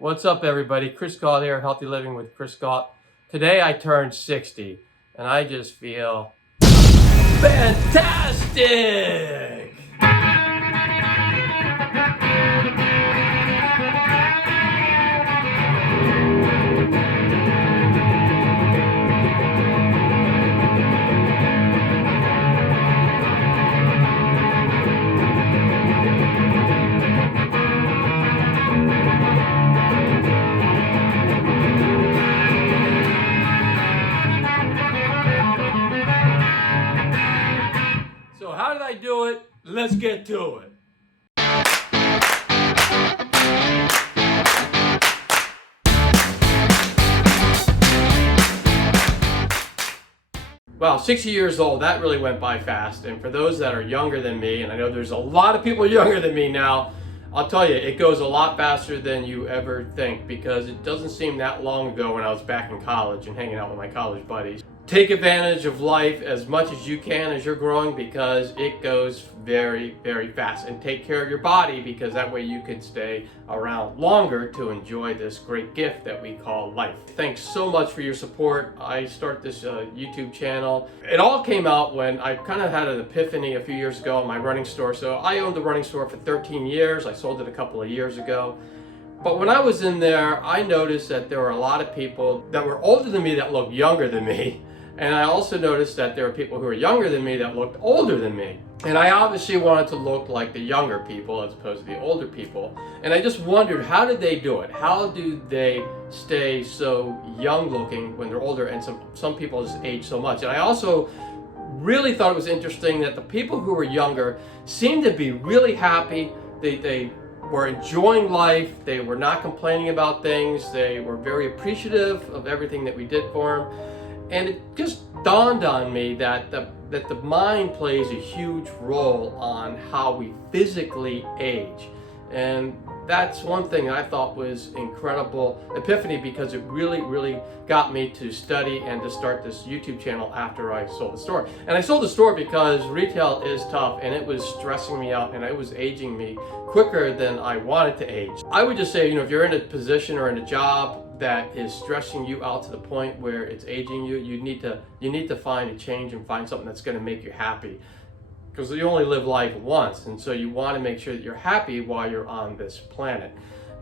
What's up, everybody? Chris Gault here, Healthy Living with Chris Gault. Today I turned 60, and I just feel fantastic! So how did I do it? Let's get to it. Well, 60 years old, that really went by fast. And for those that are younger than me, and I know there's a lot of people younger than me now, I'll tell you, it goes a lot faster than you ever think, because it doesn't seem that long ago when I was back in college and hanging out with my college buddies. Take advantage of life as much as you can as you're growing, because it goes very, very fast. And take care of your body, because that way you can stay around longer to enjoy this great gift that we call life. Thanks so much for your support. I started this YouTube channel. It all came out when I kind of had an epiphany a few years ago in my running store. So I owned the running store for 13 years. I sold it a couple of years ago. But when I was in there, I noticed that there were a lot of people that were older than me that looked younger than me. And I also noticed that there were people who were younger than me that looked older than me. And I obviously wanted to look like the younger people as opposed to the older people. And I just wondered, how did they do it? How do they stay so young looking when they're older? And some people just age so much. And I also really thought it was interesting that the people who were younger seemed to be really happy. They were enjoying life. They were not complaining about things. They were very appreciative of everything that we did for them. And it just dawned on me that the mind plays a huge role on how we physically age. And that's one thing I thought was incredible epiphany, because it really got me to study and to start this YouTube channel after I sold the store. And I sold the store because retail is tough, and it was stressing me out, and it was aging me quicker than I wanted to age. I would just say, if you're in a position or in a job that is stressing you out to the point where it's aging you, you need to find a change and find something that's going to make you happy, because you only live life once, and so you want to make sure that you're happy while you're on this planet.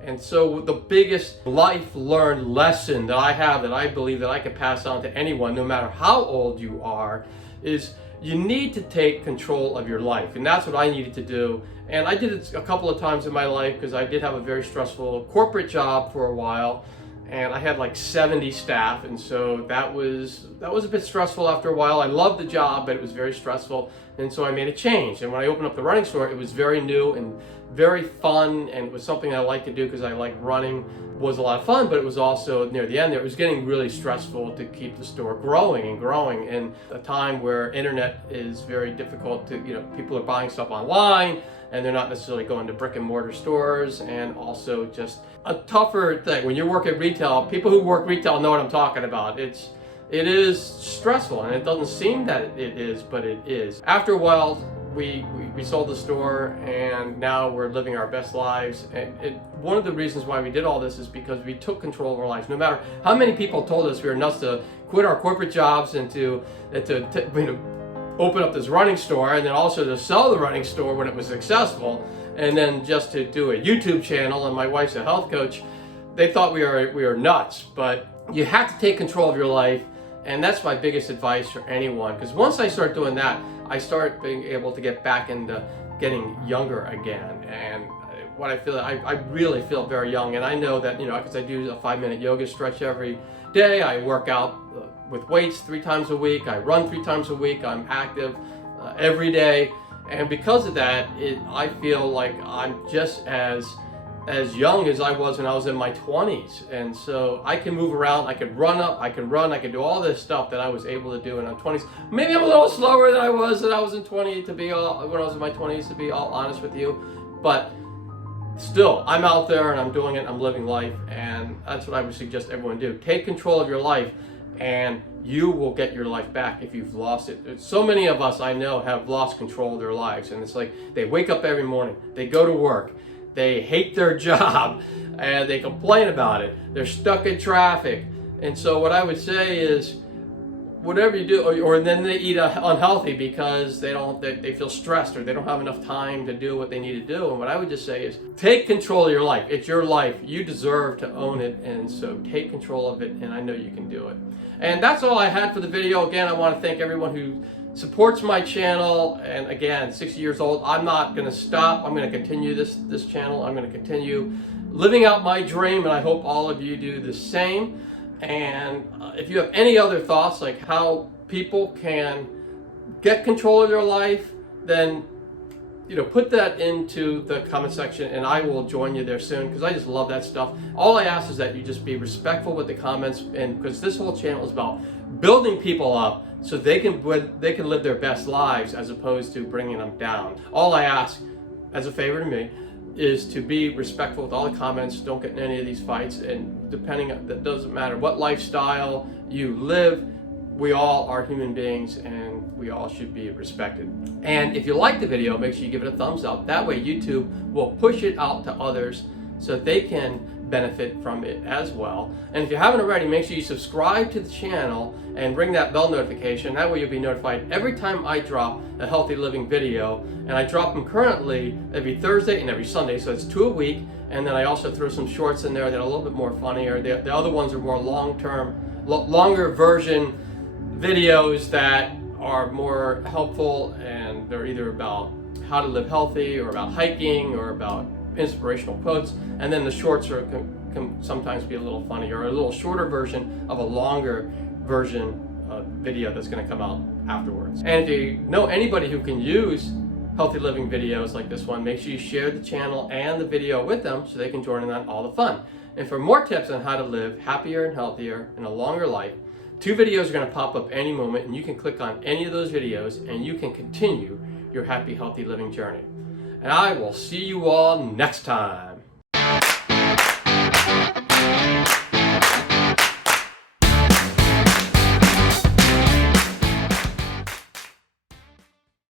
And so the biggest life learned lesson that I have, that I believe that I can pass on to anyone, no matter how old you are, is you need to take control of your life. And that's what I needed to do. And I did it a couple of times in my life, because I did have a very stressful corporate job for a while. And I had like 70 staff, and so that was a bit stressful after a while. I loved the job, but it was very stressful, and so I made a change. And when I opened up the running store, it was very new and very fun, and it was something I liked to do because I like running. It was a lot of fun, but it was also, near the end there, it was getting really stressful to keep the store growing and growing in a time where internet is very difficult to, people are buying stuff online, and they're not necessarily going to brick and mortar stores, and also just a tougher thing. When you work at retail, people who work retail know what I'm talking about. It is stressful, and it doesn't seem that it is, but it is. After a while, we sold the store, and now we're living our best lives. And one of the reasons why we did all this is because we took control of our lives. No matter how many people told us we were nuts to quit our corporate jobs and to open up this running store, and then also to sell the running store when it was successful, and then just to do a YouTube channel, and my wife's a health coach, they thought we were nuts. But you have to take control of your life, and that's my biggest advice for anyone, because once I start doing that, I start being able to get back into getting younger again. And what I feel, I really feel very young. And I know that, because I do a 5-minute yoga stretch every day, I work out with weights 3 times a week, I run 3 times a week, I'm active every day. And because of that, I feel like I'm just as young as I was when I was in my 20s. And so I can move around, I can run, I can do all this stuff that I was able to do in my 20s. Maybe I'm a little slower than I was when I was in my 20s, to be all honest with you. But still, I'm out there and I'm doing it, I'm living life, and that's what I would suggest everyone do. Take control of your life, and you will get your life back if you've lost it. So many of us I know have lost control of their lives, and it's like they wake up every morning, they go to work, they hate their job and they complain about it. They're stuck in traffic. And so what I would say is, whatever you do, or then they eat unhealthy because they feel stressed or they don't have enough time to do what they need to do. And what I would just say is, take control of your life. It's your life. You deserve to own it, and so take control of it, and I know you can do it. And that's all I had for the video. Again, I want to thank everyone who supports my channel. And again, 60 years old, I'm not going to stop. I'm going to continue this channel. I'm going to continue living out my dream, and I hope all of you do the same. And if you have any other thoughts, like how people can get control of their life, then put that into the comment section, and I will join you there soon, because I just love that stuff. All I ask is that you just be respectful with the comments, and because this whole channel is about building people up so they can live their best lives as opposed to bringing them down. All I ask, as a favor to me, is to be respectful with all the comments. Don't get in any of these fights, and that doesn't matter what lifestyle you live, we all are human beings and we all should be respected. And if you like the video, make sure you give it a thumbs up. That way YouTube will push it out to others so they can benefit from it as well. And if you haven't already, make sure you subscribe to the channel and ring that bell notification. That way you'll be notified every time I drop a healthy living video. And I drop them currently every Thursday and every Sunday, so it's 2 a week. And then I also throw some shorts in there that are a little bit more funnier. The other ones are more longer version videos that are more helpful, and they're either about how to live healthy or about hiking or about inspirational quotes. And then the shorts can sometimes be a little funny, or a little shorter version of a longer version video that's going to come out afterwards. And if you know anybody who can use healthy living videos like this one, make sure you share the channel and the video with them so they can join in on all the fun. And for more tips on how to live happier and healthier and a longer life, 2 videos are going to pop up any moment, and you can click on any of those videos and you can continue your happy, healthy living journey. And I will see you all next time.